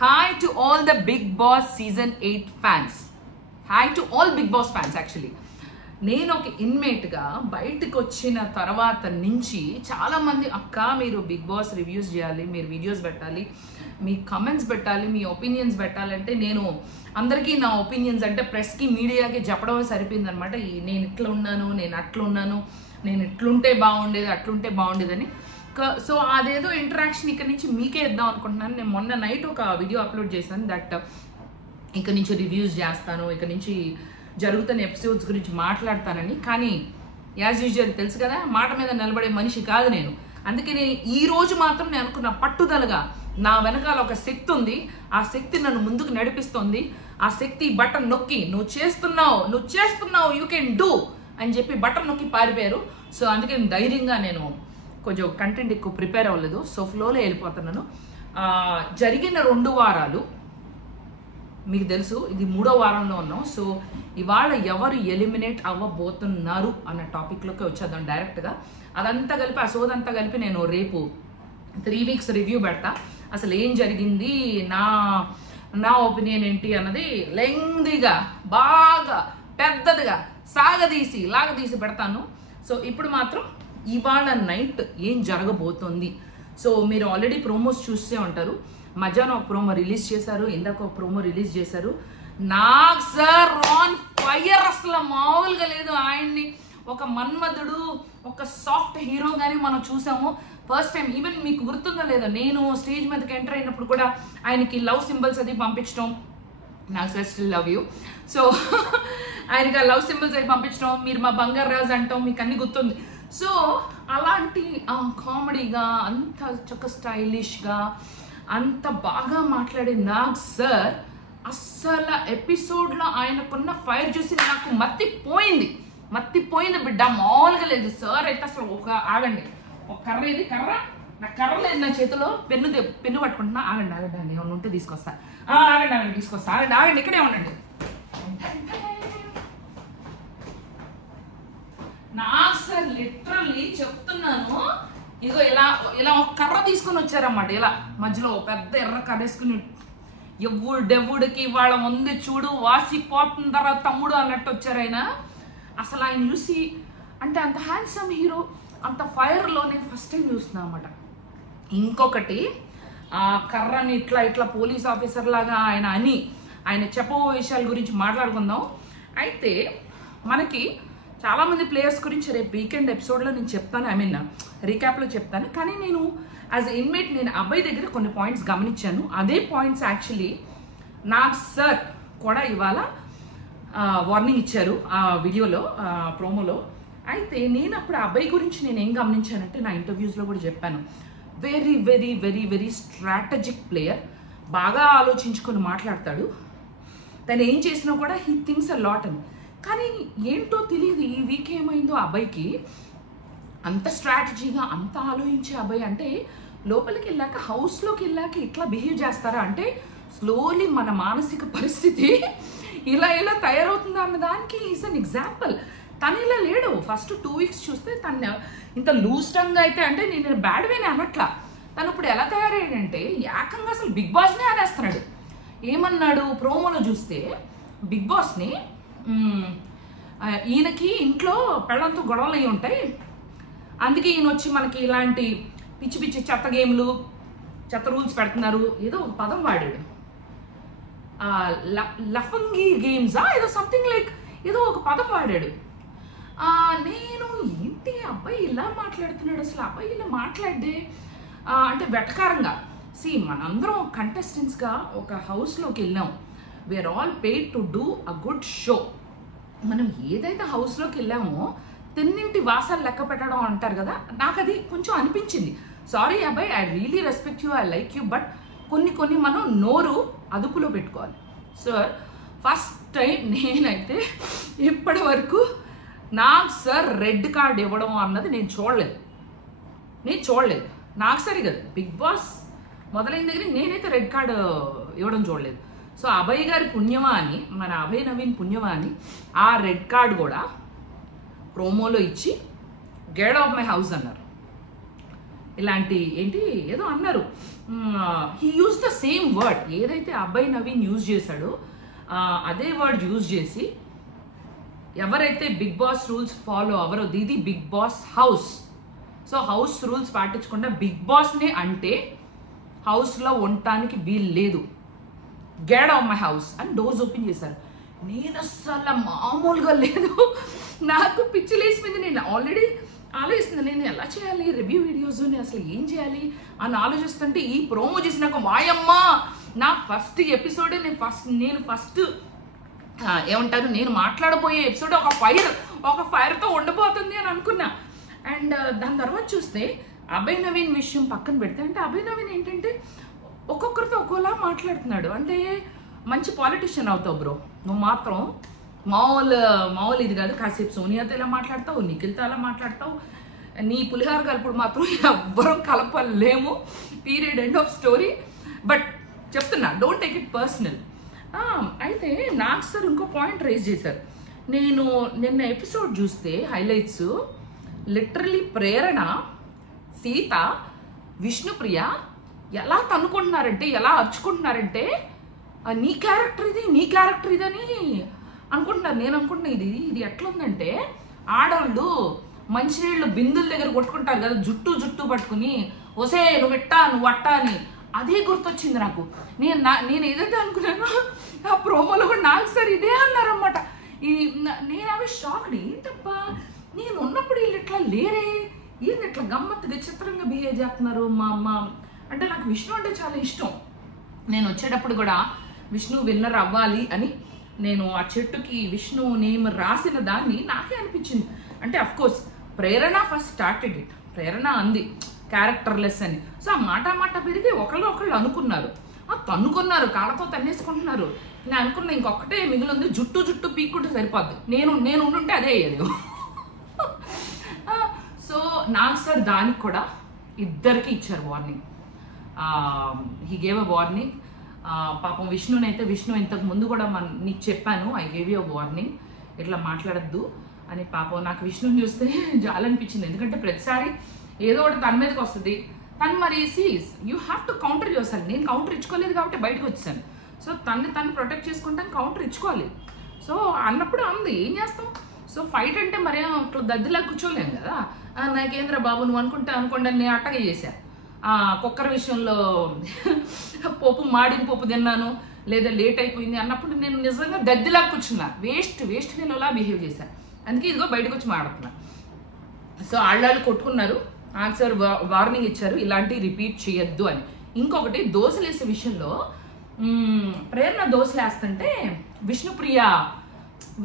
Hi to all the Big Boss Season 8 fans. Hi to all Big Boss fans actually. నేను ఒక ఇన్మేట్గా బయటకు వచ్చిన తర్వాత నుంచి చాలామంది అక్క మీరు బిగ్ బాస్ రివ్యూస్ చేయాలి, మీరు వీడియోస్ పెట్టాలి, మీ కమెంట్స్ పెట్టాలి, మీ ఒపీనియన్స్ పెట్టాలంటే నేను అందరికీ నా ఒపీనియన్స్ అంటే ప్రెస్కి మీడియాకి చెప్పడమే సరిపోయింది అనమాట. నేను ఇట్లా ఉన్నాను, నేను అట్లా ఉన్నాను, నేను ఇట్లుంటే బాగుండేది, అట్లుంటే బాగుండేదని. సో అదేదో ఇంటరాక్షన్ ఇక్కడ నుంచి మీకే ఇద్దాం అనుకుంటున్నాను. నేను మొన్న నైట్ ఒక వీడియో అప్లోడ్ చేశాను దట్ ఇక్కడ నుంచి రివ్యూస్ చేస్తాను, ఇక్కడ నుంచి జరుగుతున్న ఎపిసోడ్స్ గురించి మాట్లాడతానని. కానీ యాజ్ యూజువల్ తెలుసు కదా, మాట మీద నిలబడే మనిషి కాదు నేను. అందుకని ఈ రోజు మాత్రం నేను అనుకున్న పట్టుదలగా నా వెనకాల ఒక శక్తి ఉంది, ఆ శక్తి నన్ను ముందుకు నడిపిస్తుంది. ఆ శక్తి బటన్ నొక్కి నువ్వు చేస్తున్నావు యూ కెన్ డూ అని చెప్పి బటన్ నొక్కి పారిపోయారు. సో అందుకని ధైర్యంగా నేను కొంచెం కంటెంట్ ఎక్కువ ప్రిపేర్ అవ్వలేదు, సో ఫ్లోలో వెళ్ళిపోతున్నాను. జరిగిన 2 వారాలు మీకు తెలుసు, ఇది 3వ వారంలో ఉన్నాం. సో ఇవాళ ఎవరు ఎలిమినేట్ అవ్వబోతున్నారు అన్న టాపిక్లోకి వచ్చేద్దాం డైరెక్ట్గా. అదంతా కలిపి ఆ సోదంతా కలిపి నేను రేపు 3 వీక్స్ రివ్యూ పెడతా. అసలు ఏం జరిగింది, నా ఒపీనియన్ ఏంటి అన్నది లెంగ్దీగా బాగా పెద్దదిగా లాగదీసి పెడతాను. సో ఇప్పుడు మాత్రం ఇవాళ నైట్ ఏం జరగబోతోంది. సో మీరు ఆల్రెడీ ప్రోమోస్ చూస్తే ఉంటారు. మధ్యాహ్నం ఒక ప్రోమో రిలీజ్ చేశారు, ఇందాక ఒక ప్రోమో రిలీజ్ చేశారు. నాగ్ సార్ ఆన్ ఫైర్, అసలు మామూలుగా లేదు. ఆయన్ని ఒక మన్మధుడు, ఒక సాఫ్ట్ హీరోగానే మనం చూసాము ఫస్ట్ టైం. ఈవెన్ మీకు గుర్తుందో లేదో, నేను స్టేజ్ మీదకి ఎంటర్ అయినప్పుడు కూడా ఆయనకి లవ్ సింబల్స్ అది పంపించడం, నాకు sir still love you. So ఆయనకి ఆ లవ్ సింబల్స్ అది పంపించడం, మీరు మా బంగారు రాజు అంటాం, మీకు అన్ని గుర్తుంది. సో అలాంటి కామెడీగా అంత చక్క స్టైలిష్గా అంత బాగా మాట్లాడే నాగ్ సార్ అస్సలు ఎపిసోడ్లో ఆయనకున్న ఫైర్ చూసి నాకు మత్తిపోయింది బిడ్డ, మామూలుగా లేదు. సార్ అయితే అసలు ఆగండి, ఒక కర్ర, ఇది కర్ర, నా కర్ర లేదు నా చేతిలో, పెన్ను పట్టుకుంటున్నా. ఆగండి నేను ఉంటే తీసుకొస్తా. ఆగండి తీసుకొస్తా, ఆగండి ఇక్కడే ఉండండి. నాకు సార్ లిటరల్లీ చెప్తున్నాను, ఇదిగో ఇలా ఒక కర్ర తీసుకొని వచ్చారన్నమాట. ఇలా మధ్యలో పెద్ద ఎర్ర కర్ర వేసుకుని డెవ్వుడికి వాళ్ళ ముందు చూడు వాసిపోతున్న తర్వాత తమ్ముడు అన్నట్టు వచ్చారు ఆయన. అసలు ఆయన చూసి అంటే అంత హ్యాండ్సమ్ హీరో, అంత ఫైర్లో నేను ఫస్ట్ టైం చూస్తున్నా అన్నమాట. ఇంకొకటి, ఆ కర్రని ఇట్లా పోలీస్ ఆఫీసర్ లాగా ఆయన చెప్పబో విషయాల గురించి మాట్లాడుకుందాం. అయితే మనకి చాలామంది ప్లేయర్స్ గురించి రేపు వీకెండ్ ఎపిసోడ్లో నేను చెప్తాను, రీక్యాప్లో చెప్తాను. కానీ నేను యాజ్ ఇన్మేట్ నేను అబ్బాయి దగ్గర కొన్ని పాయింట్స్ గమనించాను. అదే పాయింట్స్ యాక్చువల్లీ నాగ్ సార్ కూడా ఇవాళ వార్నింగ్ ఇచ్చారు ఆ వీడియోలో, ప్రోమోలో. అయితే నేను అప్పుడు అబ్బాయి గురించి నేను ఏం గమనించానంటే, నా ఇంటర్వ్యూస్లో కూడా చెప్పాను, very very very very strategic player, బాగా ఆలోచించుకొని మాట్లాడతాడు. తను ఏం చేసినా కూడా హీ థింక్స్ అ లాట్ అని. కానీ ఏంటో తెలియదు ఈ వీక్ ఏమైందో అబ్బాయికి అంత స్ట్రాటజీగా అంత ఆలోచించే అబ్బాయి. అంటే లోపలికి వెళ్ళాక, హౌస్లోకి వెళ్ళాక ఇట్లా బిహేవ్ చేస్తారా అంటే, స్లోలీ మన మానసిక పరిస్థితి ఇలా తయారవుతుందా అన్న దానికి ఈజ్ అన్ ఎగ్జాంపుల్. తను ఇలా లేడు. ఫస్ట్ 2 వీక్స్ చూస్తే తను ఇంత లూజ్ టంగ్ అయితే, అంటే నేను బ్యాడ్ వేనే అనట్లా, తను ఇప్పుడు ఎలా తయారయ్యాడంటే ఏకంగా అసలు బిగ్ బాస్నే అనేస్తున్నాడు. ఏమన్నాడు ప్రోమోలో చూస్తే, బిగ్ బాస్ని ఈయనకి ఇంట్లో పెళ్ళంతో గొడవలు అయి ఉంటాయి, అందుకే ఈయన వచ్చి మనకి ఇలాంటి పిచ్చి చెత్త గేమ్లు, చెత్త రూల్స్ పెడుతున్నారు, ఏదో ఒక పదం వాడాడు, లఫంగి గేమ్సా ఏదో సంథింగ్ లైక్ ఏదో ఒక పదం వాడాడు. నేను ఏంటి అబ్బాయి ఇలా మాట్లాడుతున్నాడు, అసలు అబ్బాయి ఇలా మాట్లాడే అంటే వెటకారంగా. మనందరం కంటెస్టెంట్స్గా ఒక హౌస్లోకి వెళ్ళాం, we are all paid to do a good show. మనం ఏదైతే హౌస్లోకి వెళ్ళామో తిన్నింటి వాసాలు లెక్క పెట్టడం అంటారు కదా, నాకు అది కొంచెం అనిపించింది. సారీ అబ్బాయి, I really respect you, I like you, but కొన్ని మనం నోరు అదుపులో పెట్టుకోవాలి. సో ఫస్ట్ టైం నేనైతే ఇప్పటి వరకు నాకు సార్ రెడ్ కార్డ్ ఇవ్వడం అన్నది నేను చూడలేదు. నాకు సరే కదా, బిగ్ బాస్ మొదలైన దగ్గర నేనైతే రెడ్ కార్డ్ ఇవ్వడం చూడలేదు. సో అభయ్ గారి పుణ్యమా అని, మన అభయ్ నవీన్ పుణ్యమా అని ఆ రెడ్ కార్డ్ కూడా ప్రోమోలో ఇచ్చి గెట్ ఆఫ్ మై హౌస్ అన్నారు. ఇలాంటి ఏంటి ఏదో అన్నారు. He use the same word, ఏదైతే అబ్బాయి నవీన్ యూజ్ చేశాడో అదే వర్డ్ యూజ్ చేసి ఎవరైతే బిగ్ బాస్ రూల్స్ ఫాలో అవ్వరో, దీది Bigg Boss house, so house rules పాటించకుండా బిగ్ బాస్నే అంటే హౌస్లో ఉండటానికి వీలు లేదు, గెట్ అవుట్ మై హౌస్ అని డోర్స్ ఓపెన్ చేశారు. నేను అసలు మామూలుగా లేదు, నాకు పిచ్చిలేసిపోయింది. నేను ఆల్రెడీ ఆలోచిస్తుంది నేను ఎలా చేయాలి రివ్యూ వీడియోస్, నేను అసలు ఏం చేయాలి అని ఆలోచిస్తుంటే ఈ ప్రోమో చేసి నాకు వాయమ్మ, నా ఫస్ట్ ఎపిసోడే నేను ఫస్ట్ ఏమంటారు నేను మాట్లాడబోయే ఎపిసోడ్ ఒక ఫైర్తో ఉండబోతుంది అని అనుకున్నా. అండ్ దాని తర్వాత చూస్తే అభయ్ నవీన్ విషయం పక్కన పెడితే, అంటే అభయ్ నవీన్ ఏంటంటే ఒక్కొక్కరితో ఒక్కోలా మాట్లాడుతున్నాడు. అంటే మంచి పాలిటిషియన్ అవుతావు బ్రో, నువ్వు మాత్రం మామూలు ఇది కాదు. కాసేపు సోనియాతో ఇలా మాట్లాడతావు, నిఖిల్తో అలా మాట్లాడతావు, నీ పులిహార కలుపుడు మాత్రం ఎవ్వరూ కలపలేము, period, end of story. But చెప్తున్నా, డోంట్ టేక్ ఇట్ పర్సనల్. అయితే నాకు సార్ ఇంకో పాయింట్ రేజ్ చేశారు. నేను నిన్న ఎపిసోడ్ చూస్తే హైలైట్స్ లిటరలీ ప్రేరణ, సీత, విష్ణుప్రియ ఎలా తన్నుకుంటున్నారంటే, ఎలా అరుచుకుంటున్నారంటే నీ క్యారెక్టర్ ఇదని అనుకుంటున్నారు. నేను అనుకుంటున్నా ఇది ఎట్లా ఉందంటే, ఆడవాళ్ళు మంచినీళ్ళు బిందుల దగ్గర కొట్టుకుంటారు కదా, జుట్టు పట్టుకుని ఒసే నువ్వు ఇట్టా నువ్వు అట్టా అని, అదే గుర్తొచ్చింది నాకు. నేను ఏదైతే అనుకున్నానో ఆ ప్రోమోలో కూడా నాకు సార్ ఇదే అన్నారన్నమాట. నేను అవి షాక్డ్, ఏంటప్ప నేను ఉన్నప్పుడు వీళ్ళు ఇట్లా లేరే, ఏంది ఇట్లా గమ్మత్తు విచిత్రంగా బిహేవ్ చేస్తున్నారు. మా అమ్మ అంటే నాకు విష్ణు అంటే చాలా ఇష్టం. నేను వచ్చేటప్పుడు కూడా విష్ణు విన్నర్ అవ్వాలి అని నేను ఆ చెట్టుకి విష్ణు నేమ్ రాసిన దాన్ని నాకే అనిపించింది. అంటే of course Prerana first started it, Prerana అంది క్యారెక్టర్లెస్ అని. సో ఆ మాట పెరిగి ఒకళ్ళు అనుకున్నారు, తన్నుకున్నారు, కాళ్ళతో తన్నేసుకుంటున్నారు. నేను అనుకున్నా ఇంకొకటే మిగిలింది, జుట్టు పీక్కుంటే సరిపోద్ది, నేను ఉండుంటే అదే అయ్యేది. సో నాకు సార్ దానికి కూడా ఇద్దరికి ఇచ్చారు warning. He gave a warning. పాపం విష్ణు ఇంతకు ముందు కూడా నీకు చెప్పాను, I gave you a warning, ఇట్లా మాట్లాడద్దు అని. పాపం నాకు విష్ణుని చూస్తే జాలనిపించింది, ఎందుకంటే ప్రతిసారి ఏదో ఒకటి తన మీదకి వస్తుంది. తను మరి you have to counter your self. నేను కౌంటర్ ఇచ్చుకోలేదు కాబట్టి బయటకు వచ్చాను. సో తను ప్రొటెక్ట్ చేసుకుంటాను, కౌంటర్ ఇచ్చుకోవాలి. సో అన్నప్పుడు అంది, ఏం చేస్తాం. సో ఫైట్ అంటే మరేం అట్లా దద్దిలా కూర్చోలేము కదా. నాకేంద్ర బాబు నువ్వు అనుకోండి నేను అట్టగా చేశాను. కుక్కర్ విషయంలో మాడిన పప్పు తిన్నాను, లేదా లేట్ అయిపోయింది అన్నప్పుడు నేను నిజంగా దద్దిలా కూర్చున్నా, వేస్ట్ ఫీల్లా బిహేవ్ చేశాను. అందుకే ఇదిగో బయటకు వచ్చి మాడుతున్నా. సో ఆళ్ళు కొట్టుకున్నారు, నాకు సార్ వార్నింగ్ ఇచ్చారు, ఇలాంటివి రిపీట్ చేయొద్దు అని. ఇంకొకటి దోశలు వేసే విషయంలో ప్రేరణ దోశలు వేస్తుంటే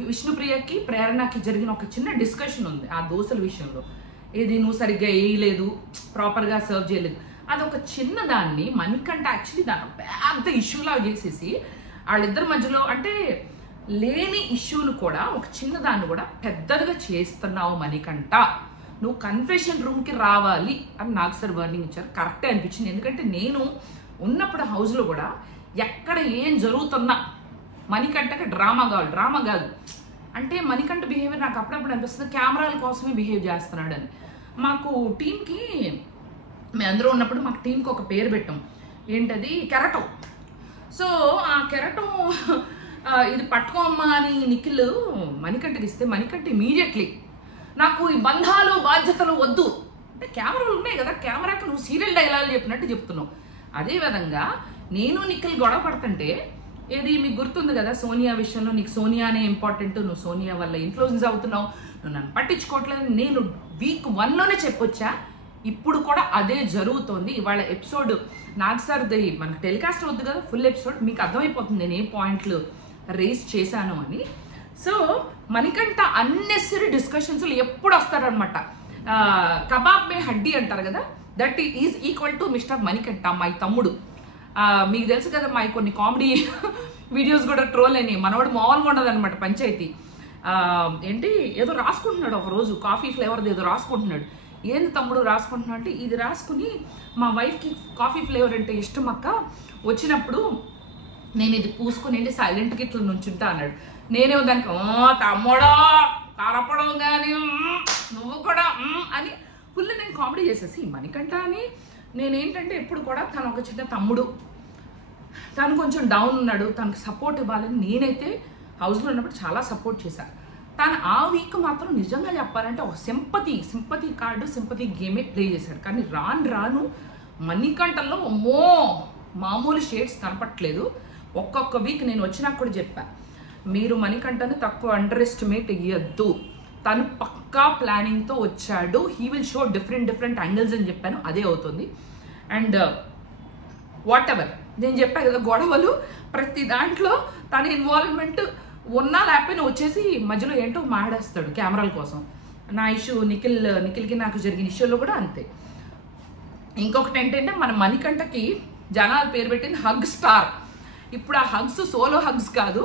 విష్ణుప్రియకి ప్రేరణకి జరిగిన ఒక చిన్న డిస్కషన్ ఉంది ఆ దోశల విషయంలో. ఏది నువ్వు సరిగ్గా వేయలేదు, ప్రాపర్గా సర్వ్ చేయలేదు, అదొక చిన్న దాన్ని మణికంఠ యాక్చువల్లీ దాన్ని పెద్ద ఇష్యూలా చేసేసి వాళ్ళిద్దరి మధ్యలో అంటే లేని ఇష్యూను కూడా ఒక చిన్న దాన్ని కూడా పెద్దదిగా చేస్తున్నావు మణికంఠ, నువ్వు కన్ఫెషన్ రూమ్కి రావాలి అని నాకు సార్ వార్నింగ్ ఇచ్చారు. కరెక్టే అనిపించింది, ఎందుకంటే నేను ఉన్నప్పుడు హౌస్లో కూడా ఎక్కడ ఏం జరుగుతున్నా మణికంఠకి డ్రామా కాదు అంటే మణికంఠ బిహేవియర్ నాకు అప్పుడప్పుడు అనిపిస్తుంది కెమెరాల కోసమే బిహేవ్ చేస్తున్నాడు అని. మాకు టీంకి మేమందరూ ఉన్నప్పుడు మాకు టీంకి ఒక పేరు పెట్టాం, ఏంటది కెరటం. సో ఆ కెరటం ఇది పట్టుకోమ్మా అని నిఖిల్ మణికంఠకి ఇస్తే మణికంఠ ఇమీడియట్లీ నాకు ఈ బంధాలు బాధ్యతలు వద్దు అంటే, కెమెరాలు ఉన్నాయి కదా, కెమెరాకి నువ్వు సీరియల్ డైలాగులు చెప్పినట్టు చెప్తున్నావు. అదేవిధంగా నేను నిఖిల్ గొడవ పడుతుంటే, ఏది మీకు గుర్తుంది కదా సోనియా విషయంలో, నీకు సోనియానే ఇంపార్టెంట్, నువ్వు సోనియా వల్ల ఇన్ఫ్లుయెన్స్ అవుతున్నావు, నువ్వు నన్ను పట్టించుకోవట్లేదు, నేను వీక్ 1లోనే చెప్పొచ్చా, ఇప్పుడు కూడా అదే జరుగుతోంది. ఇవాళ ఎపిసోడ్ నాకు సార్ది మనకు టెలికాస్ట్ వద్దు కదా, ఫుల్ ఎపిసోడ్ మీకు అర్థమైపోతుంది నేను ఏ పాయింట్లు రేస్ చేశాను అని. సో మణికంఠ అన్నెసరీ డిస్కషన్స్లో ఎప్పుడు వస్తారనమాట. కబాబ్ మే హడ్డీ అంటారు కదా, that is equal to mister Manikanta, మా తమ్ముడు. మీకు తెలుసు కదా మా కొన్ని కామెడీ వీడియోస్ కూడా ట్రోల్ అయినాయి. మనవాడు మామూలుగా ఉండదు అనమాట పంచాయతీ. ఏంటి ఏదో రాసుకుంటున్నాడు ఒకరోజు, కాఫీ ఫ్లేవర్ది ఏదో రాసుకుంటున్నాడు. ఏంది తమ్ముడు రాసుకుంటున్నాడు అంటే, ఇది రాసుకుని మా వైఫ్కి కాఫీ ఫ్లేవర్ అంటే ఇష్టం అక్క, వచ్చినప్పుడు నేను ఇది పూసుకుని వెళ్ళి సైలెంట్గా ఇట్లా నుంచుంటా అన్నాడు. నేనేమో దానికి తమ్ముడో కరపడం కానీ నువ్వు కూడా అని ఫుల్ నేను కామెడీ చేసేసి మణికంఠ అని నేనేంటంటే ఎప్పుడు కూడా తను ఒక చిన్న తమ్ముడు, తను కొంచెం డౌన్ ఉన్నాడు, తనకు సపోర్ట్ ఇవ్వాలని నేనైతే హౌస్లో ఉన్నప్పుడు చాలా సపోర్ట్ చేశాను. తను ఆ వీక్ మాత్రం నిజంగా చెప్పాలంటే ఒక సింపతి కార్డు, సింపతి గేమే ప్లే చేశాడు. కానీ రాను మణికంఠలో అమ్మో మామూలు షేడ్స్ కనపట్లేదు. ఒక్కొక్క వీక్ నేను వచ్చినాక కూడా చెప్పాను, మీరు మణికంఠని తక్కువ అండర్ ఎస్టిమేట్ ఇయ్యద్దు, తను పక్కా ప్లానింగ్తో వచ్చాడు, he will show different angles అని చెప్పాను, అదే అవుతుంది. అండ్ వాట్ ఎవర్ నేను చెప్పాను కదా, గొడవలు ప్రతి దాంట్లో తన ఇన్వాల్వ్మెంట్ ఉన్నా లేకపోయినా వచ్చేసి మధ్యలో ఏంటో మాడేస్తాడు కెమెరాల కోసం. నా ఇష్యూ నిఖిల్కి నాకు జరిగిన ఇష్యూలో కూడా అంతే. ఇంకొకటి ఏంటంటే మన మణికంఠకి జనాలు పేరు పెట్టింది హగ్ స్టార్. ఇప్పుడు ఆ హగ్స్ సోలో హగ్స్ కాదు,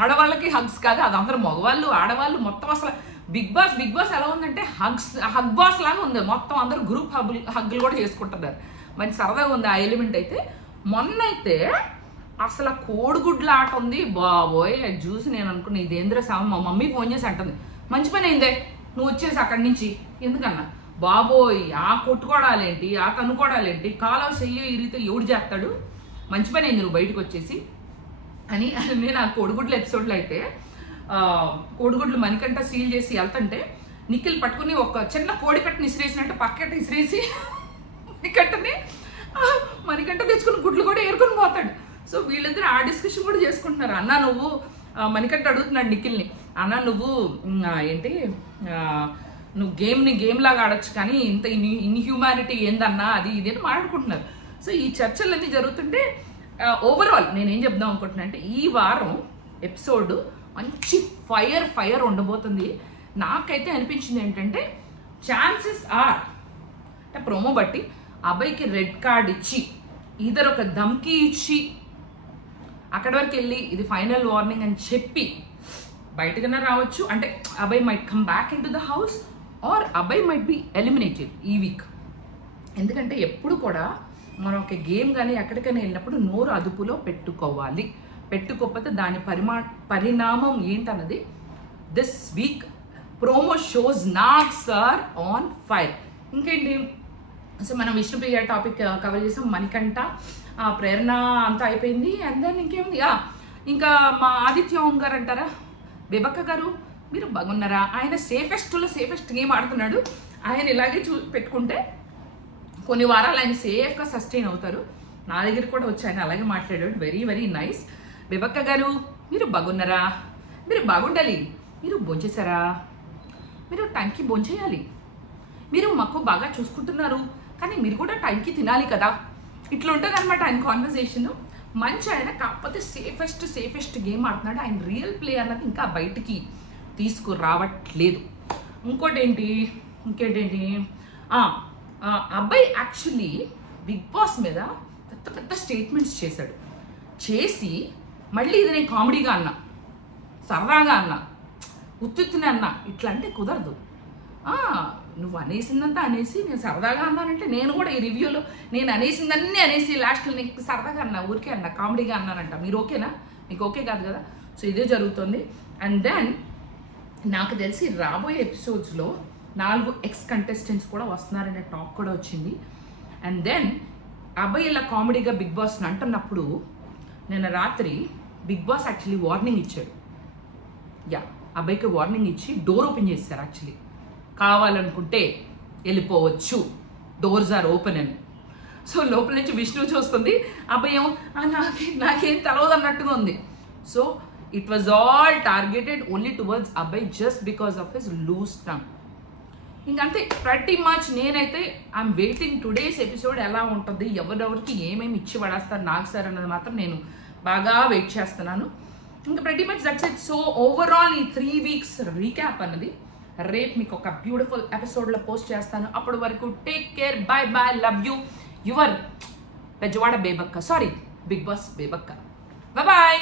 ఆడవాళ్ళకి హగ్స్ కాదు, అది అందరూ మగవాళ్ళు ఆడవాళ్ళు మొత్తం. అసలు బిగ్ బాస్ ఎలా ఉందంటే హగ్ బాస్ లాగా ఉంది. మొత్తం అందరూ గ్రూప్ హగ్లు కూడా చేసుకుంటున్నారు. మంచి సరదాగా ఉంది ఆ ఎలిమెంట్ అయితే. మొన్న అయితే అసలు కోడిగుడ్ల ఆట ఉంది బాబోయ్. అది చూసి నేను అనుకున్నా ఇదేంద్ర సామ. మా మమ్మీ ఫోన్ చేసి అంటుంది, మంచి పని అయిందే నువ్వు వచ్చేసి అక్కడి నుంచి, ఎందుకన్నా బాబోయ్ ఆ కొట్టుకోవడాలేంటి, ఆ తనుకోవడాలేంటి, కాలో చెయ్యి ఇరిగితే ఎవడు చేస్తాడు, మంచి పని అయింది నువ్వు బయటకు వచ్చేసి అని. నేను ఆ కోడిగుడ్ల ఎపిసోడ్లో అయితే కోడిగుడ్లు మణికంఠ సీల్ చేసి వెళ్తుంటే నిఖిల్ పట్టుకుని ఒక చిన్న కోడి పెట్టని ఇసిరేసినట్టు పక్కన ఇసిరేసి మణికంఠ తెచ్చుకుని గుడ్లు కూడా ఏరుకొని పోతాడు. సో వీళ్ళిద్దరు ఆ డిస్కషన్ కూడా చేసుకుంటున్నారు. అన్న నువ్వు మణికంఠ అడుగుతున్నాడు నిఖిల్ని, అన్న నువ్వు ఏంటి నువ్వు గేమ్ లాగా ఆడొచ్చు కానీ ఇంత ఇన్హ్యూమానిటీ ఏందన్నా అది ఇది అని మాట్లాడుకుంటున్నారు. సో ఈ చర్చలన్నీ జరుగుతుంటే ఓవరాల్ నేనేం చెప్దాం అనుకుంటున్నా అంటే ఈ వారం ఎపిసోడ్ మంచి ఫైర్ ఉండబోతుంది. నాకైతే అనిపించింది ఏంటంటే ఛాన్సెస్ ఆర్ అంటే ప్రోమో బట్టి అబ్బాయికి రెడ్ కార్డ్ ఇచ్చి ఇద్దరు ఒక ధమ్కి ఇచ్చి అక్కడి వరకు వెళ్ళి ఇది ఫైనల్ వార్నింగ్ అని చెప్పి బయటకన్నా రావచ్చు. అంటే అబ్బాయి might come back in to the house or అబ్బాయి మైట్ బి ఎలిమినేటెడ్ ఈ వీక్. ఎందుకంటే ఎప్పుడు కూడా మనం ఒక గేమ్ కానీ ఎక్కడికైనా వెళ్ళినప్పుడు నోరు అదుపులో పెట్టుకోవాలి. పెట్టుకోకపోతే దాని పరిణామం ఏంటన్నది this week promo shows Nag sir on fire. ఇంకేంటి, సో మనం విష్ణుప్రియ టాపిక్ కవర్ చేసాం, మణికంఠ ప్రేరణ అంతా అయిపోయింది. అండ్ దెన్ ఇంకేముంది, ఇంకా మా ఆదిత్య ఓం గారు అంటారా, బేబక్క గారు మీరు బాగున్నారా, ఆయన సేఫెస్ట్ గేమ్ ఆడుతున్నాడు. ఆయన ఇలాగే పెట్టుకుంటే కొన్ని వారాలు ఆయన సేఫ్గా సస్టైన్ అవుతారు. నా దగ్గర కూడా వచ్చి ఆయన అలాగే మాట్లాడాడు, వెరీ నైస్. బేబక్క గారు మీరు బాగున్నారా, మీరు బాగుండాలి, మీరు భోంచేశారా, మీరు టైంకి భోంచేయాలి, మీరు మాకు బాగా చూసుకుంటున్నారు కానీ మీరు కూడా టైంకి తినాలి కదా. ఇట్లా ఉంటుంది అనమాట ఆయన కాన్వర్సేషన్. మంచి ఆయన, కాకపోతే సేఫెస్ట్ గేమ్ ఆడుతున్నాడు. ఆయన రియల్ ప్లే అన్నది ఇంకా బయటికి తీసుకురావట్లేదు. ఇంకేంటి అబ్బాయి యాక్చువల్లీ బిగ్ బాస్ మీద పెద్ద స్టేట్మెంట్స్ చేసి మళ్ళీ ఇది నేను కామెడీగా అన్నా, సరదాగా అన్నా, ఉత్తునే అన్నా, ఇట్లా అంటే కుదరదు. నువ్వు అనేసిందంతా అనేసి నేను సరదాగా అన్నానంటే నేను కూడా ఈ రివ్యూలో నేను అనేసిందన్నీ అనేసి లాస్ట్లో నీకు సరదాగా అన్నా, ఊరికే అన్నా, కామెడీగా అన్నానంట. మీరు ఓకేనా? మీకు ఓకే కాదు కదా. సో ఇదే జరుగుతుంది. అండ్ దెన్ నాకు తెలిసి రాబోయే ఎపిసోడ్స్లో 4 ఎక్స్ కంటెస్టెంట్స్ కూడా వస్తున్నారనే టాక్ కూడా వచ్చింది. అండ్ దెన్ అబ్బాయి ఇలా కామెడీగా బిగ్ బాస్ని అంటున్నప్పుడు నిన్న రాత్రి బిగ్ బాస్ యాక్చువల్లీ వార్నింగ్ ఇచ్చాడు. అబ్బాయికి వార్నింగ్ ఇచ్చి డోర్ ఓపెన్ చేస్తారు. యాక్చువల్లీ కావాలనుకుంటే వెళ్ళిపోవచ్చు, డోర్స్ ఆర్ ఓపెన్ అని. సో లోపల నుంచి విష్ణు చూస్తుంది, అబ్బాయి ఏమో నాకేం తెలవదు అన్నట్టుగా ఉంది. So it was all targeted only towards అబ్బాయి just because of his loose tongue. ఇంకంతే ప్రతి మచ్. నేనైతే ఐఎమ్ వెయిటింగ్ టుడేస్ ఎపిసోడ్ ఎలా ఉంటుంది, ఎవరెవరికి ఏమేమి ఇచ్చి పడేస్తారు నాగ్ సార్ అన్నది మాత్రం నేను బాగా వెయిట్ చేస్తున్నాను. ఇంకా ప్రతి much that's it. So overall ఈ 3 వీక్స్ రీక్యాప్ అన్నది రేపు మీకు ఒక బ్యూటిఫుల్ ఎపిసోడ్లో పోస్ట్ చేస్తాను. అప్పటి వరకు take care, bye, love you, your Bezawada Bebakka, sorry Bigg Boss Bebakka, bye.